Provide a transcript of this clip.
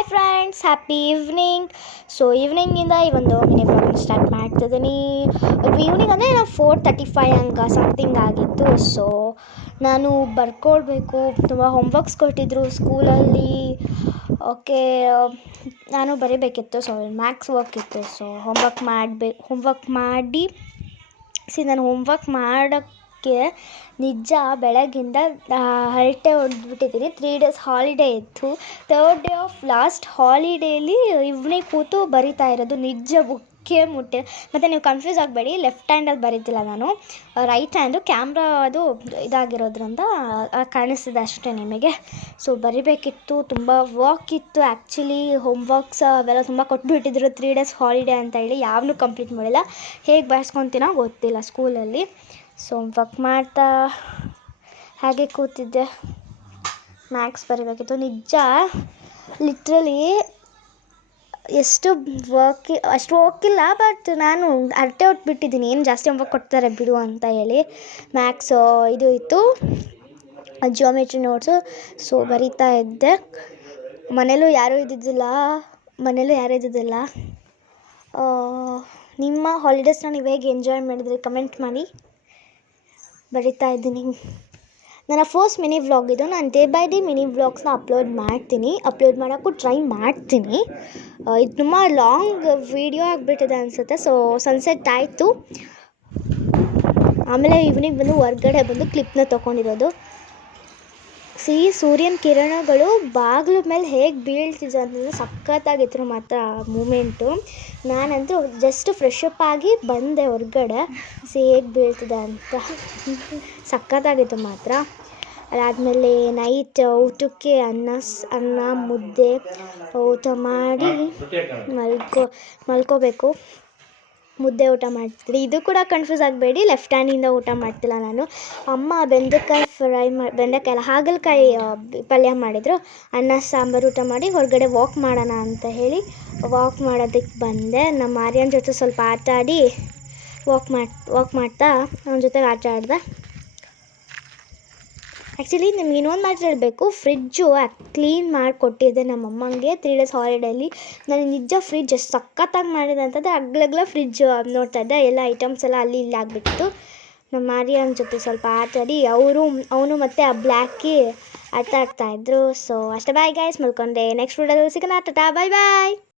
Hi friends, happy evening. So ಈವ್ನಿಂಗಿಂದ ಈ ಒಂದು ಮಿನಿ ವ್ಲಾಗ್ನ ಸ್ಟಾರ್ಟ್ ಮಾಡ್ತಿದ್ದೀನಿ. ಈವ್ನಿಂಗ್ ಅಂದರೆ 4:35 ಹಂಗೆ ಸಮಥಿಂಗ್ ಆಗಿತ್ತು. ಸೊ ನಾನು ಬರ್ಕೊಳ್ಬೇಕು, ತುಂಬ ಹೋಮ್ವರ್ಕ್ಸ್ ಕೊಟ್ಟಿದ್ದರು ಸ್ಕೂಲಲ್ಲಿ. ಓಕೆ, ನಾನು ಬರೀಬೇಕಿತ್ತು. ಸೊ ಮ್ಯಾಥ್ಸ್ ವರ್ಕ್ ಇತ್ತು. ಸೊ ಹೋಮ್ವರ್ಕ್ ಮಾಡಿ ನಾನು ಹೋಮ್ವರ್ಕ್ ಮಾಡೋಕ್ಕೆ ನಿಜ ಬೆಳಗ್ಗಿಂದ ಹರಟೆ ಹೊಡೆದ್ಬಿಟ್ಟಿದ್ದೀನಿ. 3 days ಹಾಲಿಡೇ ಇತ್ತು. 3rd day ಆಫ್ ಲಾಸ್ಟ್ ಹಾಲಿಡೇಲಿ ಈವ್ನಿಂಗ್ ಕೂತು ಬರಿತಾ ಇರೋದು. ನಿಜ ಬುಕ್ಕೆ ಮುಟ್ಟೆ. ಮತ್ತು ನೀವು ಕನ್ಫ್ಯೂಸ್ ಆಗಬೇಡಿ, ಲೆಫ್ಟ್ ಹ್ಯಾಂಡಲ್ಲಿ ಬರೀತಿಲ್ಲ ನಾನು, ರೈಟ್ ಹ್ಯಾಂಡು. ಕ್ಯಾಮ್ರಾ ಅದು ಇದಾಗಿರೋದ್ರಿಂದ ಕಾಣಿಸ್ತಿದೆ ಅಷ್ಟೇ ನಿಮಗೆ. ಸೊ ಬರಿಬೇಕಿತ್ತು, ತುಂಬ ವರ್ಕ್ ಇತ್ತು. ಆ್ಯಕ್ಚುಲಿ ಹೋಮ್ವರ್ಕ್ಸ್ ಅವೆಲ್ಲ ತುಂಬ ಕೊಟ್ಬಿಟ್ಟಿದ್ರು 3 days ಹಾಲಿಡೇ ಅಂತ ಹೇಳಿ. ಯಾವನ್ನೂ ಕಂಪ್ಲೀಟ್ ಮಾಡಿಲ್ಲ. ಹೇಗೆ ಬರ್ಸ್ಕೊತೀನೋ ಗೊತ್ತಿಲ್ಲ ಸ್ಕೂಲಲ್ಲಿ. ಸೊ ವರ್ಕ್ ಮಾಡ್ತಾ ಹಾಗೆ ಕೂತಿದ್ದೆ. ಮ್ಯಾಥ್ಸ್ ಬರೀಬೇಕಿತ್ತು. ನಿಜ ಲಿಟ್ರಲಿ ಅಷ್ಟು ವರ್ಕಿಲ್ಲ, ಬಟ್ ನಾನು ಹರಟೆ ಹೊಟ್ಬಿಟ್ಟಿದ್ದೀನಿ. ಏನು ಜಾಸ್ತಿ ಹೋಮ್ವರ್ಕ್ ಕೊಡ್ತಾರೆ ಬಿಡು ಅಂತ ಹೇಳಿ. ಮ್ಯಾಥ್ಸ್ ಇದು ಇತ್ತು, ಜಿಯೋಮೆಟ್ರಿ ನೋಟ್ಸು. ಸೊ ಬರೀತಾ ಇದ್ದೆ. ಮನೇಲೂ ಯಾರೂ ಇದ್ದಿದ್ದಿಲ್ಲ. ನಿಮ್ಮ ಹಾಲಿಡೇಸ್ನ ನೀವು ಹೇಗೆ ಎಂಜಾಯ್ ಮಾಡಿದ್ರಿ ಕಮೆಂಟ್ ಮಾಡಿ. ಬರಿತಾ ಇದ್ದೀನಿ. ನನ್ನ ಫಸ್ಟ್ ಮಿನಿ ವ್ಲಾಗ್ ಇದು. ನಾನು ಡೇ ಬೈ ಡೇ ಮಿನಿ ವ್ಲಾಗ್ಸ್ನ ಅಪ್ಲೋಡ್ ಮಾಡೋಕ್ಕೂ ಟ್ರೈ ಮಾಡ್ತೀನಿ. ಇದು ತುಂಬ ಲಾಂಗ್ ವೀಡಿಯೋ ಆಗಿಬಿಟ್ಟಿದೆ ಅನಿಸುತ್ತೆ. ಸೊ ಸನ್ಸೆಟ್ ಆಯಿತು. ಆಮೇಲೆ ಈವ್ನಿಂಗ್ ಬಂದು ಹೊರ್ಗಡೆ ಬಂದು ಕ್ಲಿಪ್ನ ತೊಗೊಂಡಿರೋದು. ಸೂರ್ಯನ ಕಿರಣಗಳು ಬಾಗಿಲು ಮೇಲೆ ಹೇಗೆ ಬೀಳ್ತಿದೆ ಅಂತಂದರೆ ಸಖತ್ತಾಗಿತ್ತು ಮಾತ್ರ ಮೂಮೆಂಟು. ನಾನಂತೂ ಜಸ್ಟ್ ಫ್ರೆಶ್ ಅಪ್ ಆಗಿ ಬಂದೆ ಹೊರ್ಗಡೆ. ಹೇಗೆ ಬೀಳ್ತಿದೆ ಅಂತ ಸಖತ್ತಾಗಿತ್ತು ಮಾತ್ರ. ಅದಾದಮೇಲೆ ನೈಟ್ ಊಟಕ್ಕೆ ಅನ್ನ ಮುದ್ದೆ ಊಟ ಮಾಡಿ ಮಲ್ಕೋಬೇಕು. ಮುದ್ದೆ ಊಟ ಮಾಡ್ತಿದ್ದೆ. ಇದು ಕೂಡ ಕನ್ಫ್ಯೂಸ್ ಆಗಬೇಡಿ, ಲೆಫ್ಟ್ ಹ್ಯಾಂಡಿಂದ ಊಟ ಮಾಡ್ತಿಲ್ಲ ನಾನು. ಅಮ್ಮ ಬೆಂಡೆಕಾಯಿ ಹಾಗಲಕಾಯಿ ಪಲ್ಯ ಮಾಡಿದರು. ಅನ್ನ ಸಾಂಬಾರು ಊಟ ಮಾಡಿ ಹೊರಗಡೆ ವಾಕ್ ಮಾಡೋಣ ಅಂತ ಹೇಳಿ ವಾಕ್ ಮಾಡೋದಕ್ಕೆ ಬಂದೆ. ನಮ್ಮ ಆರ್ಯನ ಜೊತೆ ಸ್ವಲ್ಪ ಆಟ ಆಡಿ ವಾಕ್ ಮಾಡ್ತಾ ಅವನ ಜೊತೆಗೆ ಆಟ ಆಡಿದೆ. ಆ್ಯಕ್ಚುಲಿ ನಿಮ್ಗೆ ಇನ್ನೊಂದು ಮಾತು ಹೇಳಬೇಕು, ಫ್ರಿಜ್ಜು ಕ್ಲೀನ್ ಮಾಡಿಕೊಟ್ಟಿದ್ದೆ ನಮ್ಮ ಅಮ್ಮಂಗೆ 3 days ಹಾಲಿಡೇಲಿ. ನನಗೆ ನಿಜ ಫ್ರಿಜ್ ಎಷ್ಟು ಸಖತ್ತಾಗಿ ಮಾಡಿದೆ ಅಂತಂದರೆ ಅಗ್ಲಗ್ಲ ಫ್ರಿಜ್ ನೋಡ್ತಾ ಇದ್ದೆ. ಎಲ್ಲ ಐಟಮ್ಸ್ ಎಲ್ಲ ಅಲ್ಲಿ ಇಲ್ಲಿ ಆಗಿಬಿಟ್ಟಿತ್ತು. ನಮ್ಮ ಆರ್ಯನ ಜೊತೆ ಸ್ವಲ್ಪ ಆಟಾಡಿ ಅವನು ಮತ್ತು ಆ ಬ್ಲ್ಯಾಕಿ ಆಟ ಆಡ್ತಾಯಿದ್ರು. ಸೊ ಅಷ್ಟೇ. Bye guys, ಮಲ್ಕೊಂಡೆ. ನೆಕ್ಸ್ಟ್ ವಿಡಿಯೋದಲ್ಲಿ ಸಿಗೋಣ. ಟಾಟಾ, ಬಾಯ್ ಬಾಯ್.